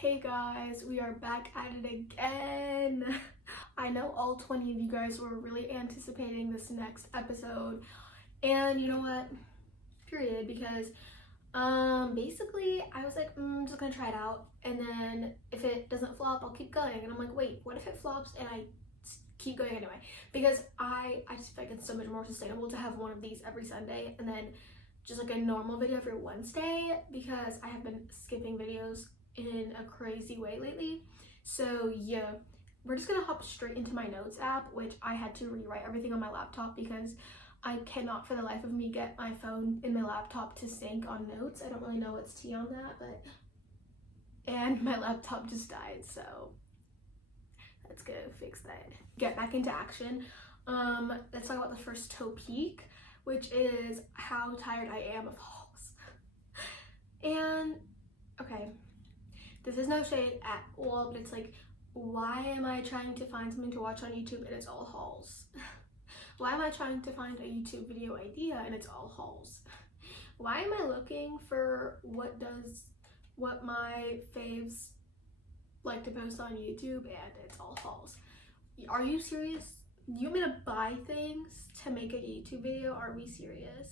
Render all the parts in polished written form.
Hey guys, we are back at it again. I know all 20 of you guys were really anticipating this next episode, and you know what? Period, because basically I was like, I'm just gonna try it out, and then if it doesn't flop, I'll keep going. And I'm like, wait, what if it flops and I keep going anyway? Because I just feel like it's so much more sustainable to have one of these every Sunday and then just like a normal video every Wednesday, because I have been skipping videos in a crazy way lately. So yeah, we're just gonna hop straight into my notes app, which I had to rewrite everything on my laptop because I cannot for the life of me get my phone and my laptop to sync on notes. I don't really know what's tea on that, but and my laptop just died, so let's go fix that. Get back into action. Let's talk about the first topic, which is how tired I am of hauls. And okay, this is no shade at all, but it's like, why am I trying to find something to watch on YouTube and it's all hauls? Why am I trying to find a YouTube video idea and it's all hauls? Why am I looking for what my faves like to post on YouTube and it's all hauls? Are you serious? You want me to buy things to make a YouTube video? Are we serious?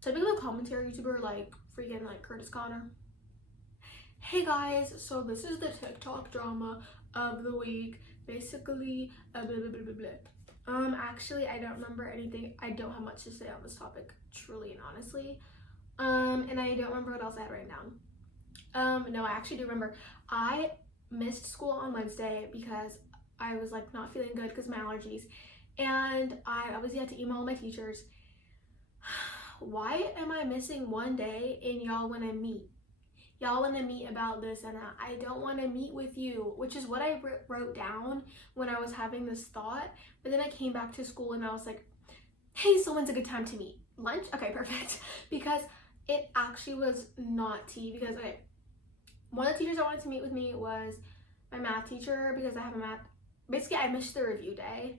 So I become a commentary YouTuber like freaking like Curtis Connor. Hey guys, so this is the TikTok drama of the week. Basically, blah, blah, blah, blah, blah. Actually, I don't remember anything. I don't have much to say on this topic, truly and honestly. And I don't remember what else I had written down. No, I actually do remember. I missed school on Wednesday because I was like not feeling good because of my allergies. And I obviously had to email my teachers. Why am I missing one day and y'all want to meet? Y'all want to meet about this and that. I don't want to meet with you, which is what I wrote down when I was having this thought. But then I came back to school and I was like, hey, so when's a good time to meet? Lunch? Okay, perfect. Because it actually was not tea. Because, okay, one of the teachers that wanted to meet with me was my math teacher, because I have a math, basically I missed the review day.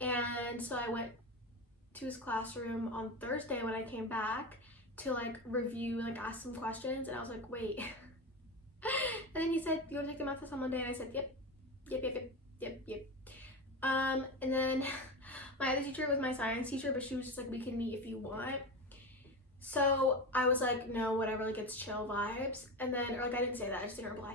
And so I went to his classroom on Thursday when I came back to like review, like ask some questions, and I was like, wait. And then he said, you want to take the math test on Monday? And I said, yep. And then my other teacher was my science teacher, but she was just like, we can meet if you want. So I was like, no, whatever, like it's chill vibes. And then, or like I didn't say that, I just didn't reply.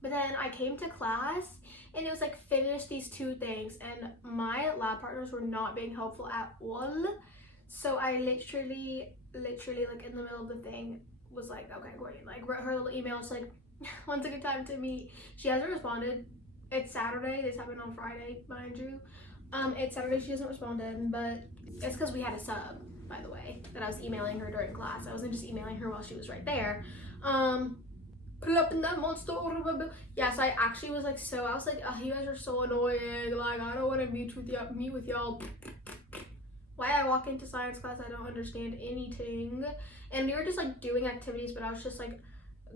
But then I came to class and it was like, finish these two things, and my lab partners were not being helpful at all. So I literally like in the middle of the thing was like, okay, great. Like wrote her little email, just like, when's a good time to meet? She hasn't responded. It's Saturday. This happened on Friday, mind you. It's Saturday. She hasn't responded, but it's because we had a sub, by the way, that I was emailing her during class. I wasn't just emailing her while she was right there. Pull up in that monster. Yeah, so I actually was like, I was like, oh, you guys are so annoying. Like, I don't want to meet with y'all. Why I walk into science class, I don't understand anything. And we were just like doing activities, but I was just like,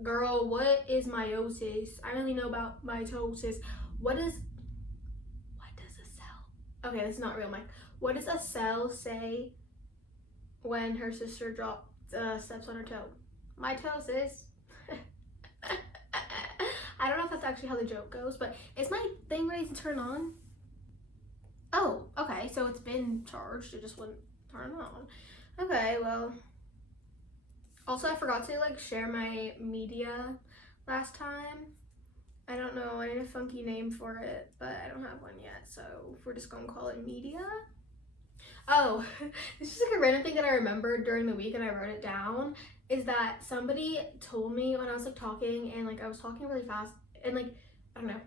girl, what is meiosis? I don't really know about mitosis. What does a cell? Okay, this is not real, Mike. What does a cell say when her sister steps on her toe? Mitosis. I don't know if that's actually how the joke goes, but is my thing ready to turn on? Oh, okay, so it's been charged, it just wouldn't turn on. Okay, well, also I forgot to like share my media last time. I don't know, I need a funky name for it, but I don't have one yet, so we're just gonna call it media. Oh, this is like a random thing that I remembered during the week and I wrote it down, is that somebody told me when I was like talking and like I was talking really fast and like, I don't know,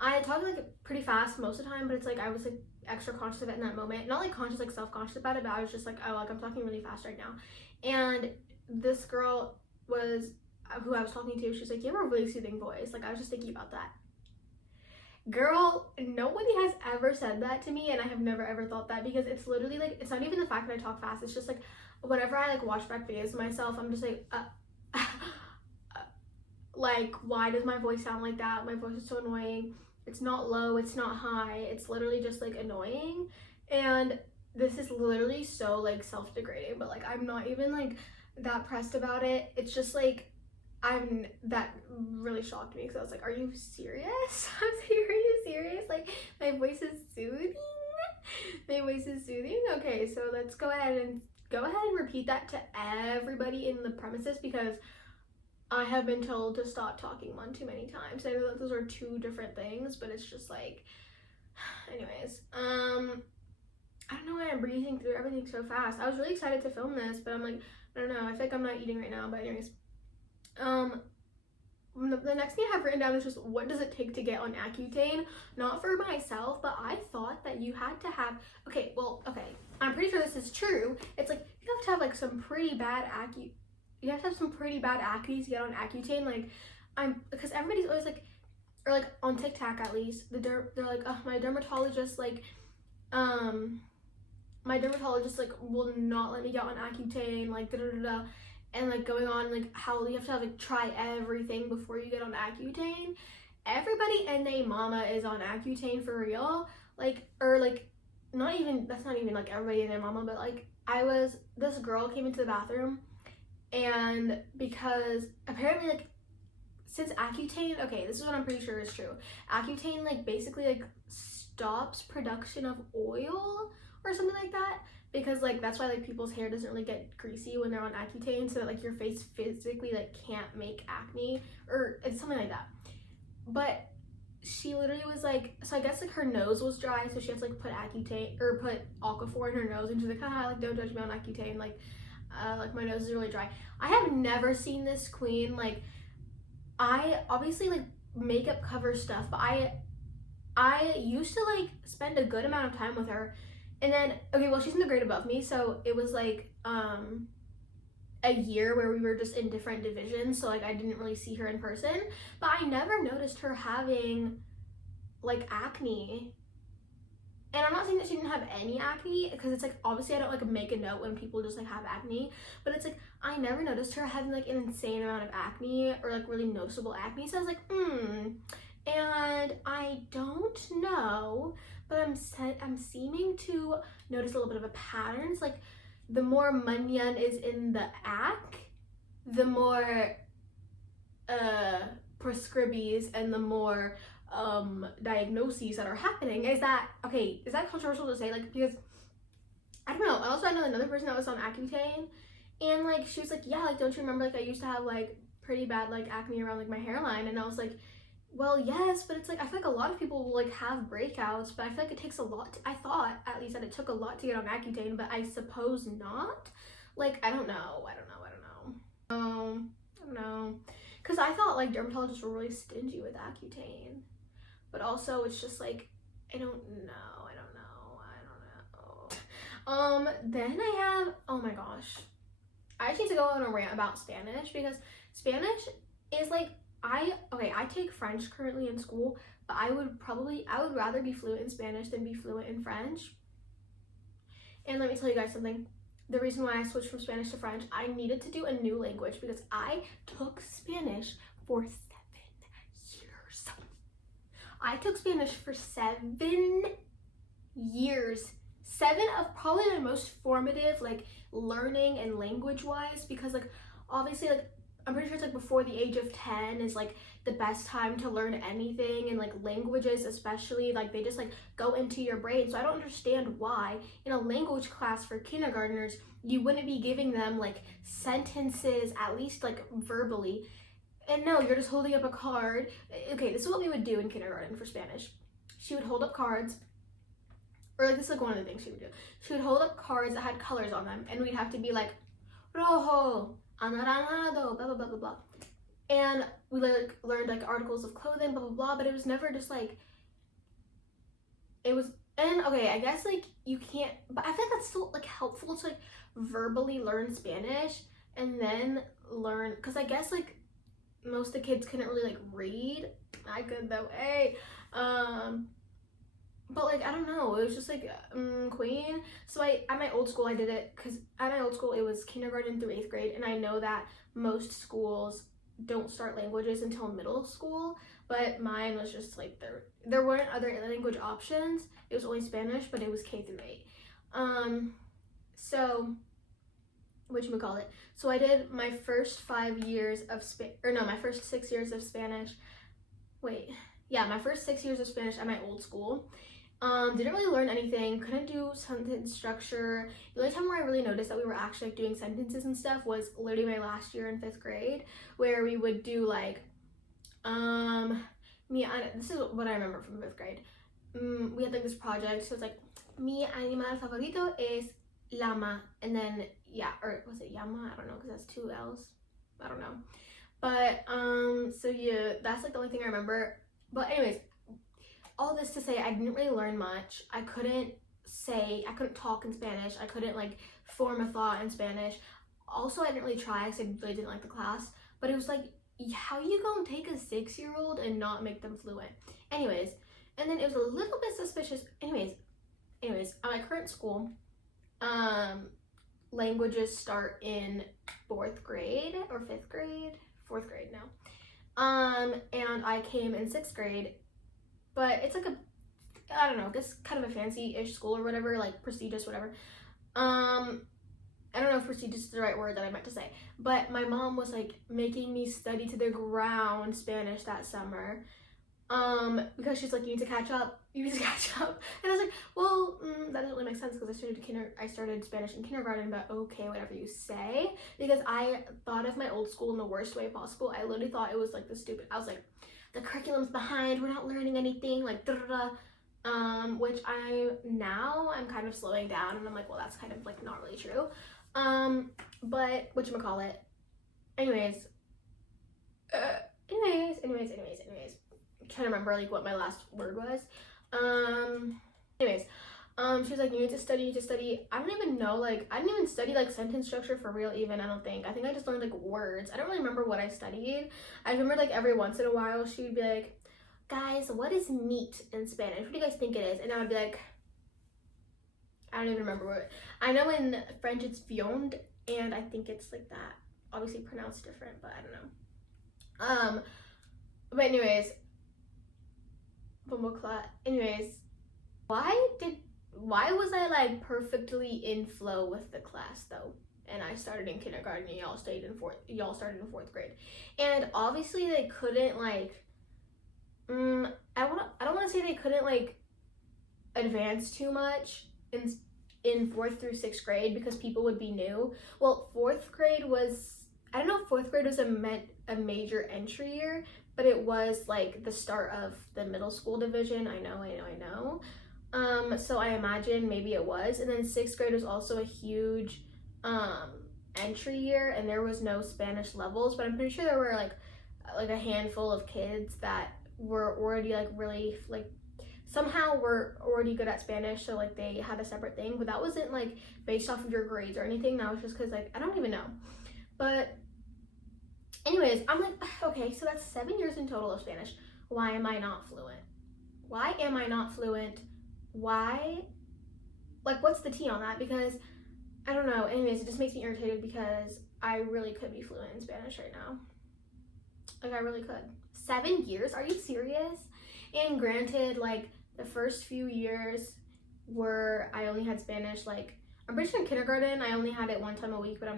I talk like pretty fast most of the time, but it's like I was like extra conscious of it in that moment. Not like conscious, like self-conscious about it, but I was just like, oh, like I'm talking really fast right now. And this girl was, who I was talking to, she's like, you have a really soothing voice. Like I was just thinking about that. Girl, nobody has ever said that to me, and I have never ever thought that, because it's literally like, it's not even the fact that I talk fast, it's just like whenever I like watch back videos of myself, I'm just like like, why does my voice sound like that? My voice is so annoying. It's not low, it's not high, it's literally just like annoying. And this is literally so like self-degrading, but like I'm not even like that pressed about it. It's just like that really shocked me because I was like, are you serious? I was like, are you serious? Like, my voice is soothing? My voice is soothing? Okay, so let's go ahead and repeat that to everybody in the premises, because I have been told to stop talking one too many times. I know that those are two different things, but it's just like, anyways, I don't know why I'm breezing through everything so fast. I was really excited to film this, but I'm like, I don't know, I feel like I'm not eating right now, but anyways. The next thing I have written down is just, what does it take to get on Accutane? Not for myself, but I thought that you had to have, okay, I'm pretty sure this is true. It's like, you have to have like some pretty bad acne to get on Accutane. Like, because everybody's always like, or like on TikTok at least, they're like, oh, my dermatologist like will not let me get on Accutane, like da-da-da-da, and like going on like how you have to like try everything before you get on Accutane. Everybody and they mama is on Accutane for real, like, or like, that's not even like everybody and their mama, but like, this girl came into the bathroom, and because apparently like, since Accutane, okay, this is what I'm pretty sure is true, Accutane like basically like stops production of oil or something like that, because like that's why like people's hair doesn't really get greasy when they're on Accutane, so that like your face physically like can't make acne, or it's something like that. But she literally was like, so I guess like her nose was dry, so she has to like put Accutane or put Aquaphor in her nose, and she's like, haha, like don't judge me on Accutane, like my nose is really dry. I have never seen this queen, like, I obviously like makeup cover stuff, but I used to like spend a good amount of time with her. And then, okay, well, she's in the grade above me, so it was like a year where we were just in different divisions, so like I didn't really see her in person, but I never noticed her having like acne. And I'm not saying that she didn't have any acne, because it's like, obviously I don't like make a note when people just like have acne, but it's like, I never noticed her having like an insane amount of acne, or like really noticeable acne, so I was like, and I don't know, but I'm seeming to notice a little bit of a pattern. It's like, the more munyan is in the the more prescripties and the more diagnoses that are happening. Is that controversial to say? Like, because I don't know. Also, I know another person that was on Accutane, and like she was like, yeah, like, don't you remember, like, I used to have like pretty bad like acne around like my hairline? And I was like, well, yes, but it's like, I feel like a lot of people will like have breakouts, but I feel like it takes a lot I thought at least that it took a lot to get on Accutane, but I suppose not. Like, I don't know, because I thought like dermatologists were really stingy with Accutane, but also it's just like, I don't know. Then I have, oh my gosh, I just need to go on a rant about Spanish, because Spanish is like, I take French currently in school, but I would rather be fluent in Spanish than be fluent in French. And let me tell you guys something. The reason why I switched from Spanish to French, I needed to do a new language, because I took Spanish for 7 years. I took Spanish for 7 years. 7 of probably the most formative, like, learning and language wise, because like, obviously, like, I'm pretty sure it's like before the age of 10 is like the best time to learn anything, and like languages especially, like they just like go into your brain. So I don't understand why in a language class for kindergartners you wouldn't be giving them like sentences, at least like verbally. And no, you're just holding up a card. Okay, this is what we would do in kindergarten for Spanish. She would hold up cards, or like this is like one of the things she would do. She would hold up cards that had colors on them, and we'd have to be like, rojo, anaranjado, blah blah blah blah blah, and we like learned like articles of clothing, blah blah blah. But it was never just like, it was, and okay, I guess like you can't, but I feel like that's still like helpful to like verbally learn Spanish and then learn, because I guess like most of the kids couldn't really like read. I could though, hey, but like, I don't know, it was just like queen. So at my old school I did it, because at my old school it was kindergarten through 8th grade, and I know that most schools don't start languages until middle school, but mine was just like, there weren't other language options. It was only Spanish, but it was K through 8. So whatchamacallit. So I did my first 5 years of my first 6 years of Spanish. My first 6 years of Spanish at my old school. Didn't really learn anything, couldn't do sentence structure. The only time where I really noticed that we were actually like doing sentences and stuff was literally my last year in 5th grade, where we would do like, this is what I remember from 5th grade. We had like this project, so it's like, mi animal favorito es llama, and then, or was it llama? I don't know, because that's 2 L's. I don't know. But, so yeah, that's like the only thing I remember. But anyways, all this to say, I didn't really learn much. I couldn't talk in Spanish. I couldn't like form a thought in Spanish. Also, I didn't really try because I really didn't like the class. But it was like, how you gonna take a 6-year-old and not make them fluent? Anyways, and then it was a little bit suspicious. Anyways, at my current school, languages start in 4th grade or 5th grade? 4th grade now. And I came in 6th grade. But it's like I don't know, this kind of a fancy-ish school or whatever, like prestigious, whatever. I don't know if prestigious is the right word that I meant to say, but my mom was like making me study to the ground Spanish that summer, because she's like, you need to catch up. And I was like, well, that doesn't really make sense because I started Spanish in kindergarten, but okay, whatever you say, because I thought of my old school in the worst way possible. I literally thought it was like I was like, the curriculum's behind, we're not learning anything, like which I'm kind of slowing down, and I'm like, well, that's kind of like not really true. But whatchamacallit. Anyways, I'm trying to remember like what my last word was. She was like, you need to study. I don't even know, like, I didn't even study like sentence structure for real even, I don't think. I think I just learned like words. I don't really remember what I studied. I remember like every once in a while she would be like, guys, what is meat in Spanish? What do you guys think it is? And I would be like, I don't even remember what. I know in French it's viande, and I think it's like that. Obviously pronounced different, but I don't know. But anyways, why was I like perfectly in flow with the class though? And I started in kindergarten and y'all started in 4th grade. And obviously they couldn't like, I don't want to say they couldn't like advance too much in 4th through 6th grade because people would be new. Well, 4th grade was, I don't know if 4th grade was a major entry year, but it was like the start of the middle school division. I know. So I imagine maybe it was. And then 6th grade was also a huge entry year, and there was no Spanish levels, but I'm pretty sure there were like a handful of kids that were already like really like somehow were already good at Spanish, so like they had a separate thing, but that wasn't like based off of your grades or anything. That was just because like I don't even know. But anyways, I'm like, okay, so that's 7 years in total of Spanish. Why am I not fluent? Why? Like, what's the tea on that? Because I don't know. Anyways, it just makes me irritated because I really could be fluent in Spanish right now. Like, I really could. 7 years? Are you serious? And granted, like, the first few years where I only had Spanish, like, I'm pretty sure in kindergarten I only had it 1 time a week, but I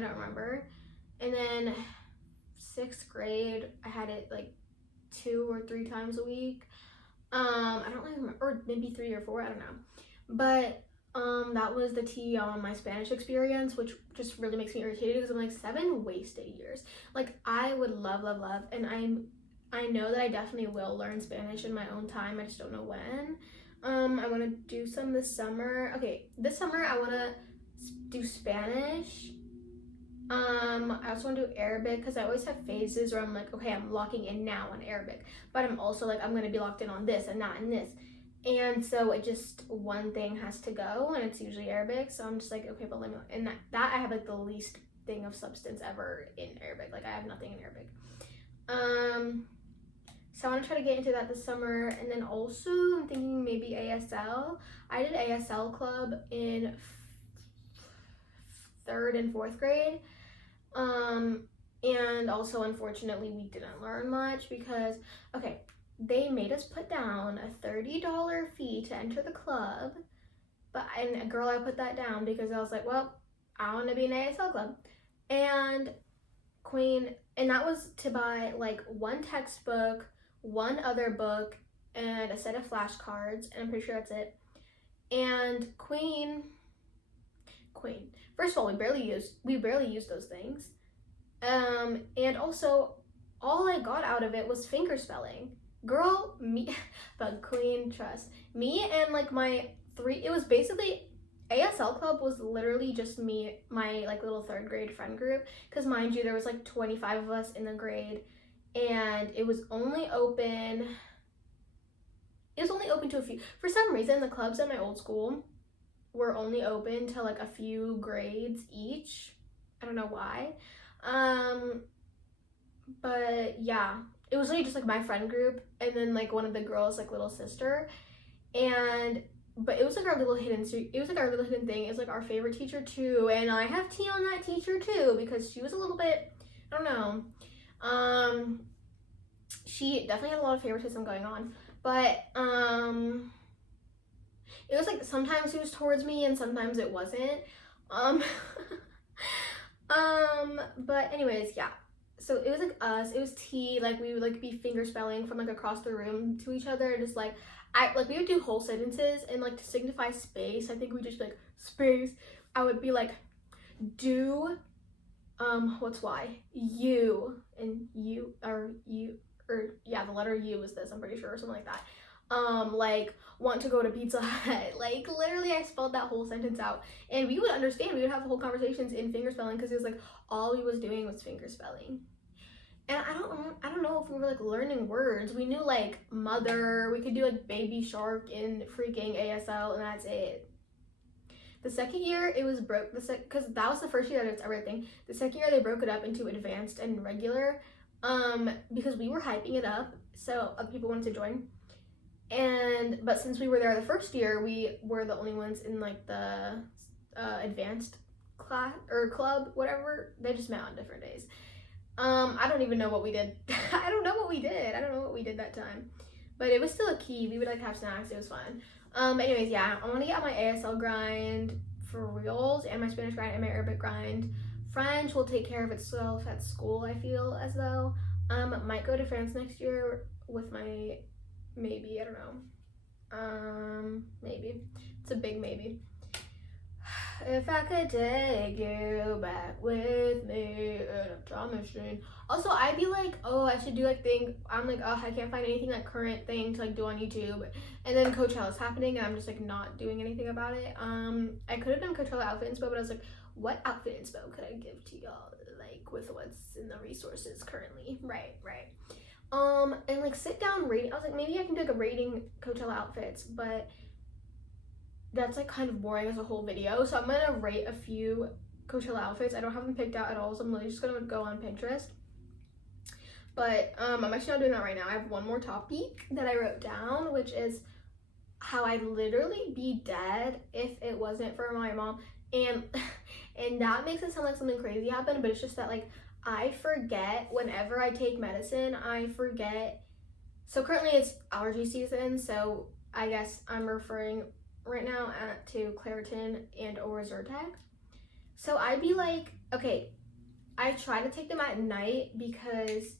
don't remember. And then 6th grade, I had it like 2 or 3 times a week. I don't really remember, or maybe 3 or 4, I don't know. But that was the tea on my Spanish experience, which just really makes me irritated because I'm like, 7 wasted years. Like, I would love, and I know that I definitely will learn Spanish in my own time. I just don't know when. I want to do some this summer. Okay, this summer I want to do Spanish. I also want to do Arabic because I always have phases where I'm like, okay, I'm locking in now on Arabic, but I'm also like, I'm going to be locked in on this and that and this. And so it just, one thing has to go, and it's usually Arabic. So I'm just like, okay, but let me, and that I have like the least thing of substance ever in Arabic. Like, I have nothing in Arabic. So I want to try to get into that this summer. And then also I'm thinking maybe ASL. I did ASL club in 3rd and 4th grade. And also, unfortunately, we didn't learn much because, okay, they made us put down a $30 fee to enter the club, and girl, I put that down because I was like, well, I want to be in an ASL club. And Queen, and that was to buy like one textbook, one other book, and a set of flashcards, and I'm pretty sure that's it. And Queen, first of all, we barely used those things. And also, all I got out of it was finger spelling. Girl, me, but Queen, trust me, and like my it was basically, ASL club was literally just me, my like little 3rd grade friend group, because mind you, there was like 25 of us in the grade, and it was only open to a few. For some reason, the clubs at my old school were only open to like a few grades each. I don't know why. But yeah, it was really just like my friend group, and then like one of the girls' like little sister, but it was like our little hidden thing. It was like our favorite teacher too, and I have tea on that teacher too, because she was a little bit, I don't know, she definitely had a lot of favoritism going on, but it was like sometimes it was towards me and sometimes it wasn't. But anyways, yeah. So it was like us, it was tea, like we would like be finger spelling from like across the room to each other, just like we would do whole sentences, and like to signify space, I think we just like space. I would be like, do, what's Y? You, and you, or yeah, the letter U is this, I'm pretty sure, or something like that. Like, want to go to Pizza Hut. Like, literally, I spelled that whole sentence out, and we would understand. We would have whole conversations in finger spelling, because it was like all we was doing was finger spelling. And I don't know if we were like learning words. We knew like mother, we could do like baby shark in freaking ASL, and that's it. The second year it was because that was the first year that it's everything. The second year they broke it up into advanced and regular, because we were hyping it up, so other people wanted to join. But since we were there the first year, we were the only ones in like the advanced class or club, whatever. They just met on different days. I don't even know what we did. I don't know what we did that time, but it was still a key. We would like have snacks. It was fun. Anyways, yeah, I want to get on my ASL grind for reals, and my Spanish grind, and my Arabic grind. French will take care of itself at school, I feel as though. Might go to France next year with my, maybe, I don't know. Maybe. It's a big maybe. If I could take you back with me in a time machine. Also, I'd be like, oh, I should do like I'm like, oh, I can't find anything like current thing to like do on YouTube. And then Coachella's happening, and I'm just like not doing anything about it. I could have done Coachella outfit inspo, but I was like, what outfit inspo could I give to y'all, like with what's in the resources currently? Right. And like sit down rating. I was like, maybe I can do like a rating Coachella outfits, but that's like kind of boring as a whole video. So I'm gonna rate a few Coachella outfits. I don't have them picked out at all, so I'm really just gonna go on Pinterest. But I'm actually not doing that right now. I have one more topic that I wrote down, which is how I'd literally be dead if it wasn't for my mom. And that makes it sound like something crazy happened, but it's just that like I forget whenever I take medicine. I forget. So currently it's allergy season, so I guess I'm referring right now to Claritin and or Zyrtec. So I'd be like, okay, I try to take them at night because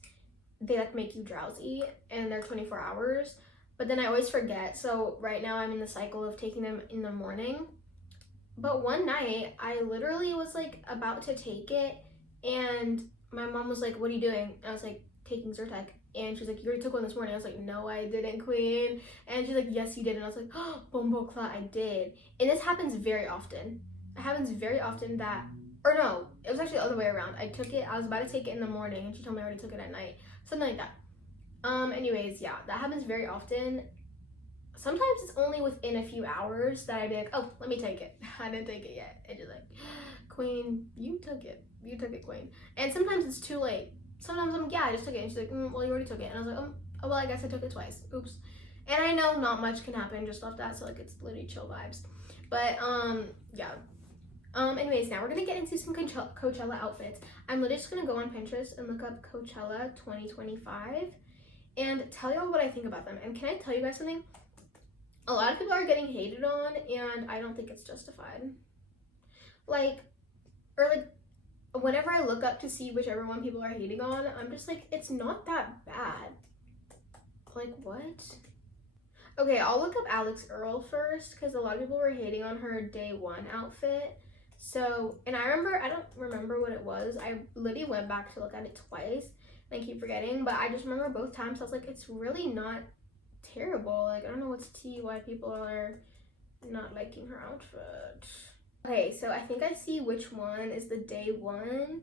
they like make you drowsy and they're 24 hours, but then I always forget. So right now I'm in the cycle of taking them in the morning. But one night I literally was like about to take it, and my mom was like, what are you doing? And I was like, taking Zyrtec. And she's like, you already took one this morning. I was like, no, I didn't, Queen. And she's like, yes, you did. And I was like, oh, bombo clot, I did. And this happens very often. It happens very often that, or no, it was actually the other way around. I was about to take it in the morning, and she told me I already took it at night. Something like that. Anyways, yeah, that happens very often. Sometimes it's only within a few hours that I'd be like, oh, let me take it. I didn't take it yet. And she's like, Queen, you took it. You took it, Queen. And sometimes it's too late. Sometimes I'm like, yeah, I just took it. And she's like, well, you already took it. And I was like, oh, well, I guess I took it twice. Oops. And I know not much can happen just off that, so like it's literally chill vibes. But yeah. Anyways, now we're gonna get into some Coachella outfits. I'm literally just gonna go on Pinterest and look up Coachella 2025 and tell y'all what I think about them. And can I tell you guys something? A lot of people are getting hated on, and I don't think it's justified. Like, or like whenever I look up to see whichever one people are hating on, I'm just like, it's not that bad. Like, what? Okay, I'll look up Alex Earl first because a lot of people were hating on her day one outfit. So, and I don't remember what it was. I literally went back to look at it twice and I keep forgetting, but I just remember both times I was like, it's really not terrible. Like, I don't know what's tea, why people are not liking her outfit. Okay, so I think I see which one is the day one.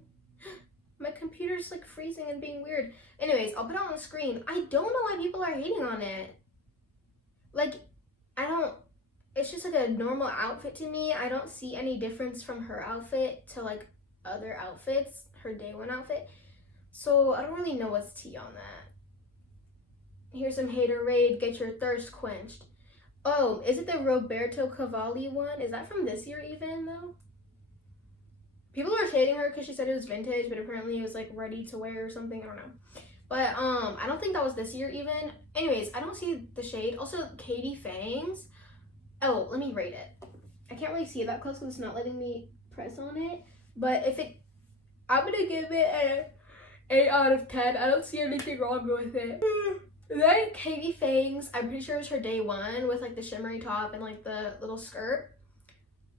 My computer's like freezing and being weird. Anyways, I'll put it on the screen. I don't know why people are hating on it. Like, it's just like a normal outfit to me. I don't see any difference from her outfit to like other outfits, her day one outfit. So I don't really know what's tea on that. Here's some hater raid, get your thirst quenched. Oh, is it the Roberto Cavalli one? Is that from this year even though? People were shading her because she said it was vintage, but apparently it was like ready to wear or something. I don't know. But I don't think that was this year even. Anyways, I don't see the shade. Also, Katie Fangs. Oh, let me rate it. I can't really see it that close because it's not letting me press on it. But I'm gonna give it an 8 out of 10. I don't see anything wrong with it. Then Katie Fangs, I'm pretty sure it was her day one with like the shimmery top and like the little skirt.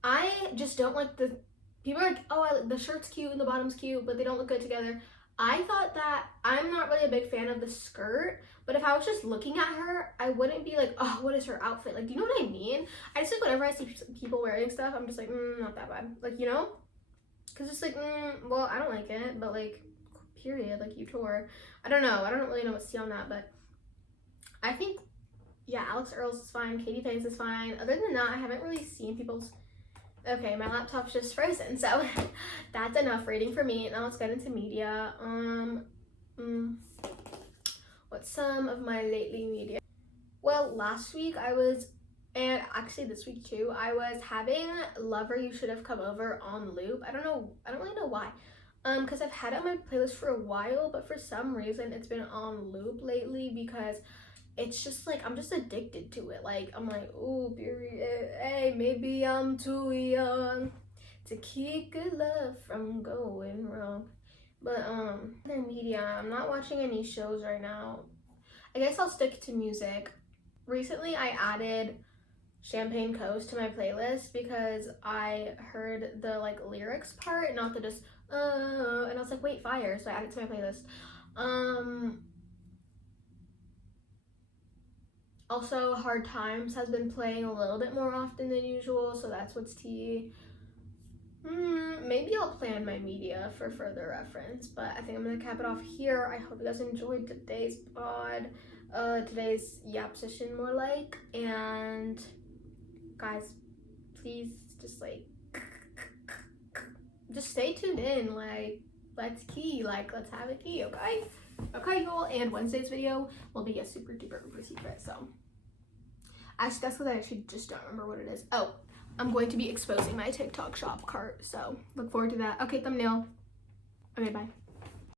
I just don't like the, people are like, oh, the shirt's cute and the bottom's cute, but they don't look good together. I thought that, I'm not really a big fan of the skirt, but if I was just looking at her, I wouldn't be like, oh, what is her outfit? Like, do you know what I mean? I just like whenever I see people wearing stuff, I'm just like, not that bad. Like, you know? Because it's like, well, I don't like it, but like, period, like you tore. I don't know. I don't really know what's tea on that, but I think, yeah, Alex Earl's is fine. Katie Fangs is fine. Other than that, I haven't really seen people's. Okay, my laptop's just frozen, so that's enough rating for me. Now let's get into media. What's some of my lately media? Well, last week and actually this week too, I was having Lover You Should Have Come Over on loop. I don't really know why. Because I've had it on my playlist for a while, but for some reason it's been on loop lately because it's just like, I'm just addicted to it. Like, I'm like, ooh, period. Hey, maybe I'm too young to keep good love from going wrong. But, other media, I'm not watching any shows right now. I guess I'll stick to music. Recently, I added Champagne Coast to my playlist because I heard the, like, lyrics part, not the just, and I was like, wait, fire. So I added it to my playlist. Also, Hard Times has been playing a little bit more often than usual, so that's what's tea. Maybe I'll plan my media for further reference, but I think I'm gonna cap it off here. I hope you guys enjoyed today's pod, today's yap session more like, and guys, please just like, just stay tuned in, like, let's key, like, let's have a key, okay? Okay, y'all, and Wednesday's video will be a super duper secret, so. Actually, that's because I actually just don't remember what it is. Oh, I'm going to be exposing my TikTok shop cart, so look forward to that. Okay, thumbnail. Okay, bye.